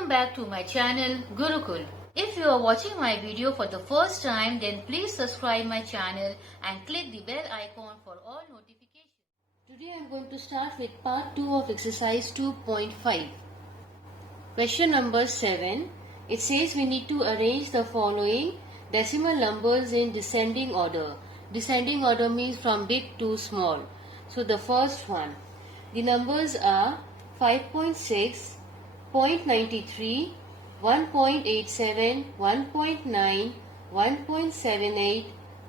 Welcome back to my channel Gurukul. If you are watching my video for the first time, then please subscribe my channel and click the bell icon for all notifications. Today I am going to start with part 2 of exercise 2.5. Question number 7. It says we need to arrange the following decimal numbers in descending order. Descending order means from big to small. So the first one, the numbers are 5.6, 0.93, 1.87, 1.9, 1.78,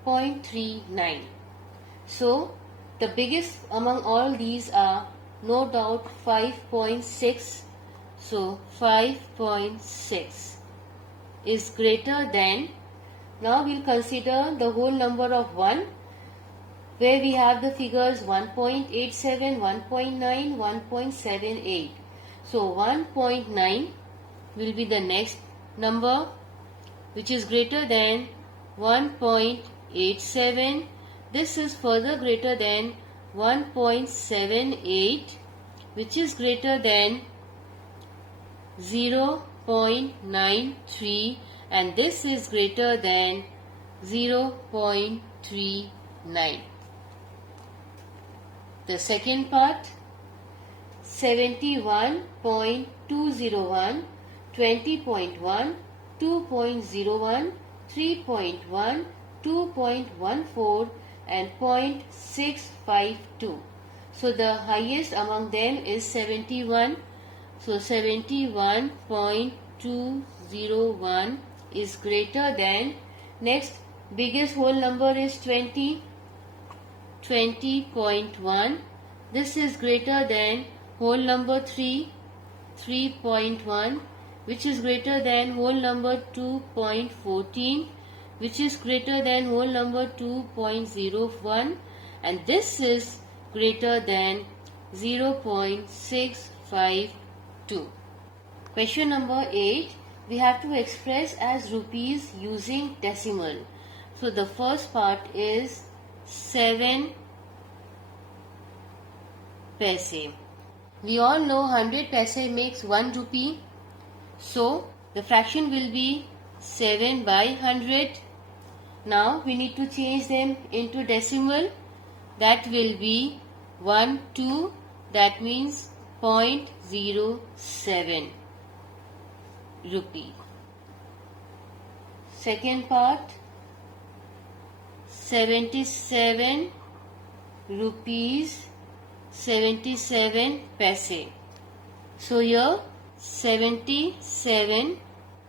0.39. So the biggest among all these are no doubt 5.6. So 5.6 is greater than, now we'll consider the whole number of 1, where we have the figures 1.87, 1.9, 1.78. So 1.9 will be the next number, which is greater than 1.87. This is further greater than 1.78, which is greater than 0.93, and this is greater than 0.39. The second part, 71.201, 20.1, 2.01, 3.1, 2.14 and 0.652. So the highest among them is 71. So 71.201 is greater than, next biggest whole number is 20. 20.1. This is greater than whole number 3.1, which is greater than whole number 2.14, which is greater than whole number 2.01, and this is greater than 0.652. Question number 8. We have to express as rupees using decimal. So the first part is 7 paise. We all know 100 paise makes 1 rupee. So the fraction will be 7 by 100. Now we need to change them into decimal. That will be 1, 2. That means 0.07 rupee. Second part, 77 rupees 77 paise. So here 77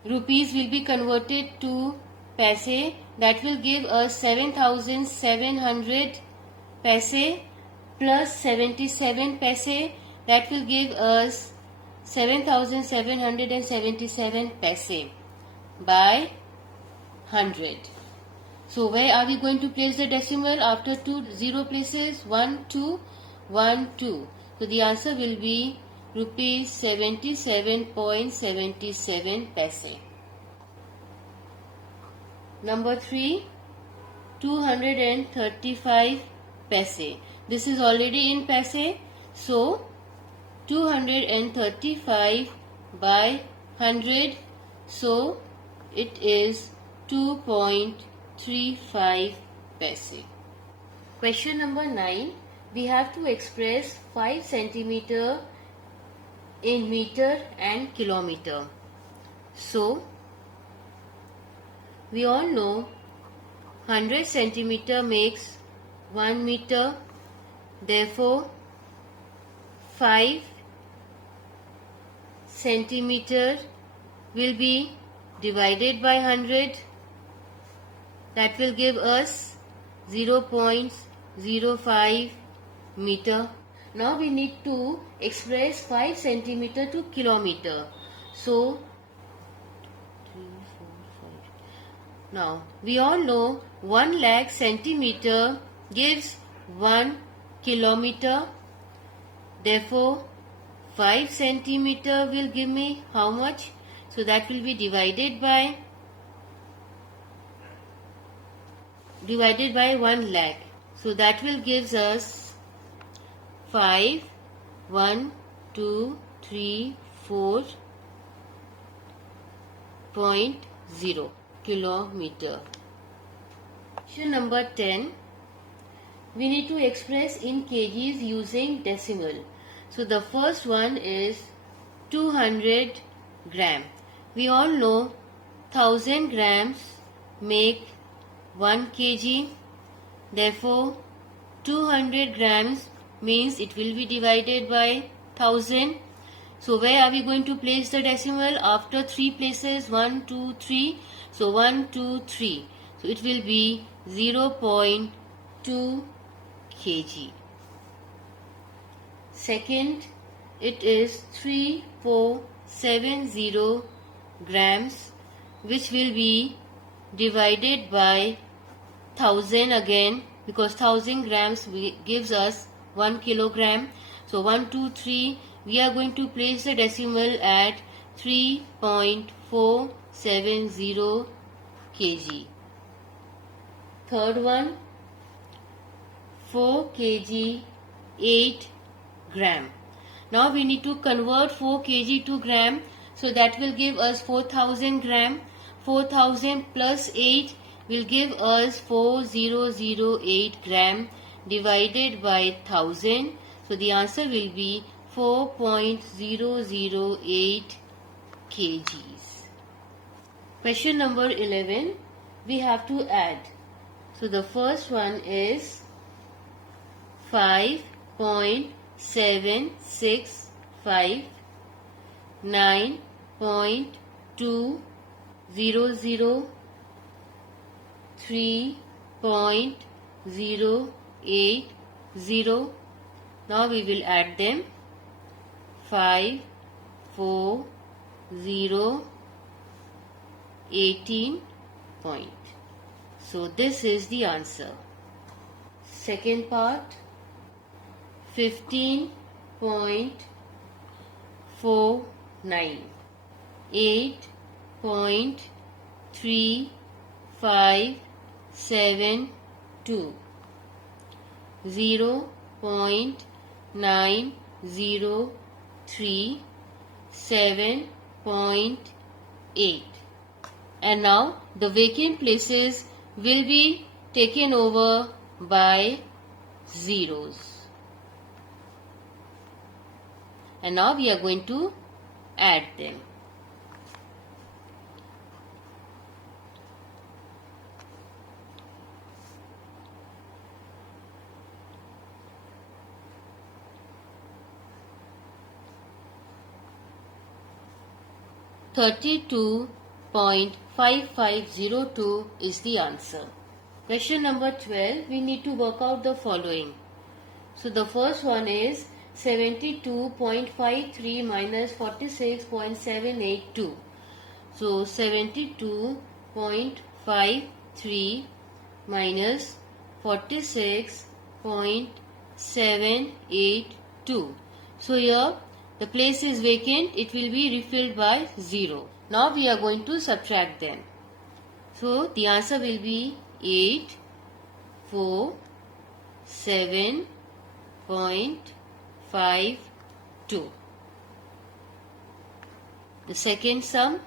rupees will be converted to paise. That will give us 7,700 paise plus 77 paise. That will give us 7,777 paise by 100. So where are we going to place the decimal after 2 0 places? 1, 2, 1, 2. So the answer will be rupees 77.77 paise. Number 3, 235 paise. This is already in paise. So 235 by 100. So it is 2.35 paise. Question number 9. We have to express 5 centimeter in meter and kilometer. So we all know 100 centimeter makes 1 meter. Therefore 5 centimeter will be divided by 100. That will give us 0.05 meter. Now we need to express 5 centimeter to kilometer. So 3, 4, 5. Now we all know 1 lakh centimeter gives 1 kilometer. Therefore 5 centimeter will give me how much? So that will be divided by 1 lakh. So that will gives us 5, 1, 2, 3, 4, 0.0 kilometer. Question number 10. We need to express in kgs using decimal. So the first one is 200 gram. We all know 1000 grams make 1 kg. Therefore 200 grams means it will be divided by 1000. So where are we going to place the decimal? After 3 places, 1, 2, 3. So 1, 2, 3. So it will be 0.2 kg. Second, it is 3470 grams, which will be divided by 1000 again, because 1000 grams gives us 1 kilogram. So 1, 2, 3, we are going to place the decimal at 3.470 kg. Third one, 4 kg 8 gram. Now we need to convert 4 kg to gram, so that will give us 4000 gram. 4000 plus 8 will give us 4008 gram divided by 1000. So the answer will be 4.008 kgs. Question number 11. We have to add. So the first one is 5.765, 9.200, 3.080. Now we will add them. 5, 4, 0, 18 point. So this is the answer. Second part, 15.49, 8.3572, 0.903, 7.8. And now the vacant places will be taken over by zeros. And now we are going to add them. $32.5502 is the answer. Question number 12. We need to work out the following. So the first one is 72.53 minus 46.782. So 72.53 minus 46.782. So here the place is vacant, it will be refilled by 0. Now we are going to subtract them. So the answer will be 8, 4, 7.52. The second sum,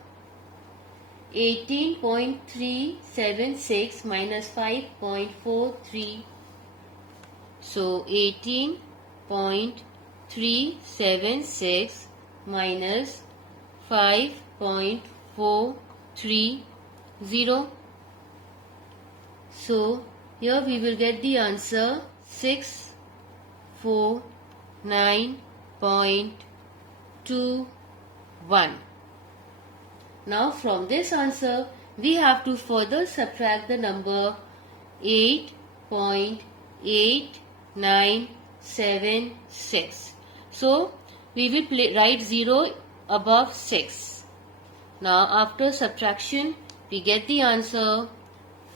18.376 minus 5.43. So 18.376 minus 5.430. So here we will get the answer 649.21. Now from this answer we have to further subtract the number 8.8976. So we will write 0 above 6. Now after subtraction we get the answer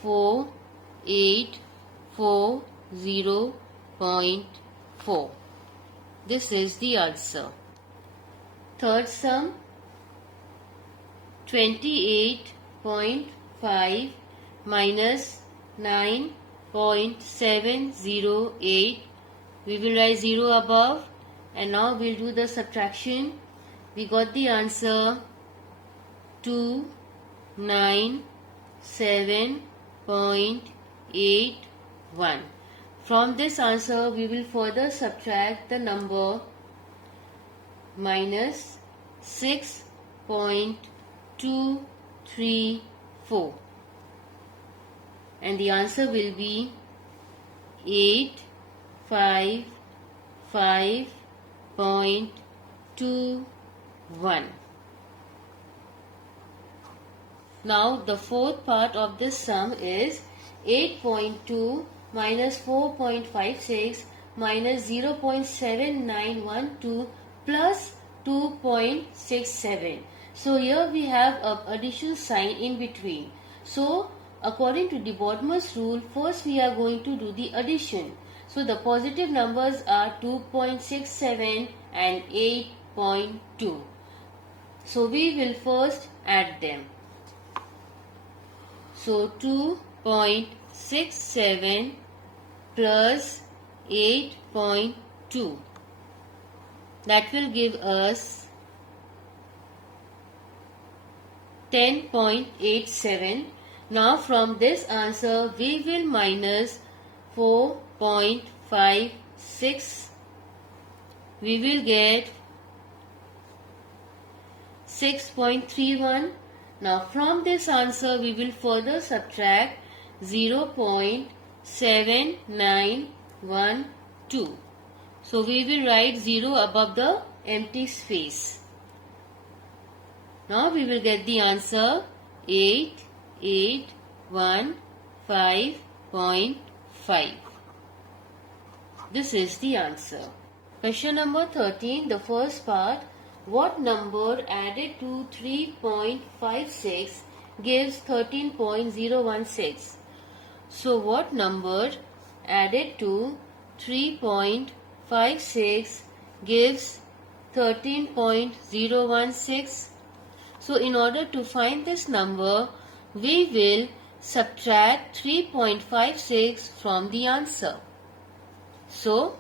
4840.4. This is the answer. Third sum, 28.5 minus 9.708. We will write 0 above, and now we'll do the subtraction. We got the answer 2 10.97.81. From this answer, we will further subtract the number minus 6.234, and the answer will be 855.21. Now the fourth part of this sum is 8.2 minus 4.56 minus 0.7912 plus 2.67. So here we have an addition sign in between. So according to the Bodmer's rule, first we are going to do the addition. So the positive numbers are 2.67 and 8.2. So we will first add them. So 2.67 plus 8.2, that will give us 10.87. Now from this answer we will minus 4.56. We will get 6.31. Now from this answer we will further subtract 0.7912. So we will write 0 above the empty space. Now we will get the answer 8815.5. This is the answer. Question number 13, the first part. What number added to 3.56 gives 13.016? So what number added to 3.56 gives 13.016? So in order to find this number, we will subtract 3.56 from the answer. So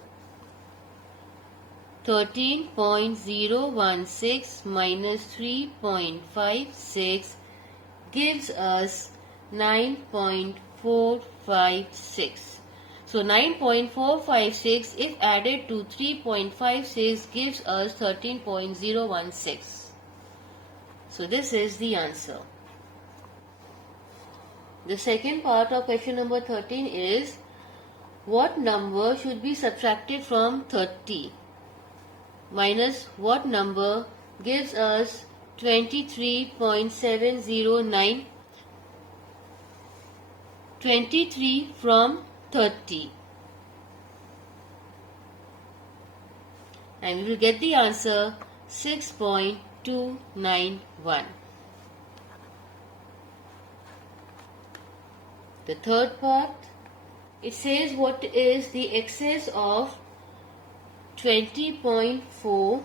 13.016 minus 3.56 gives us 9.456. So 9.456 if added to 3.56 gives us 13.016. So this is the answer. The second part of question number 13 is, what number should be subtracted from 30? Minus what number gives us 23.709? 23 from 30. And we will get the answer 6.291. The third part, it says what is the excess of 20.4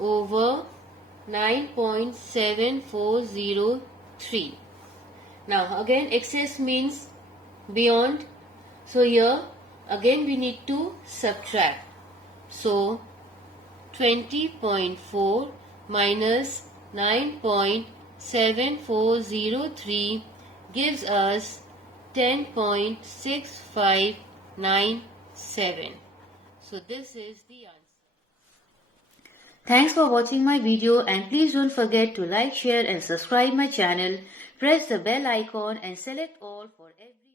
over 9.7403. Now again excess means beyond. So here again we need to subtract. So 20.4 minus 9.7403 gives us 10.6597. So this is the answer. Thanks for watching my video, and please don't forget to like, share and subscribe my channel. Press the bell icon and select all for every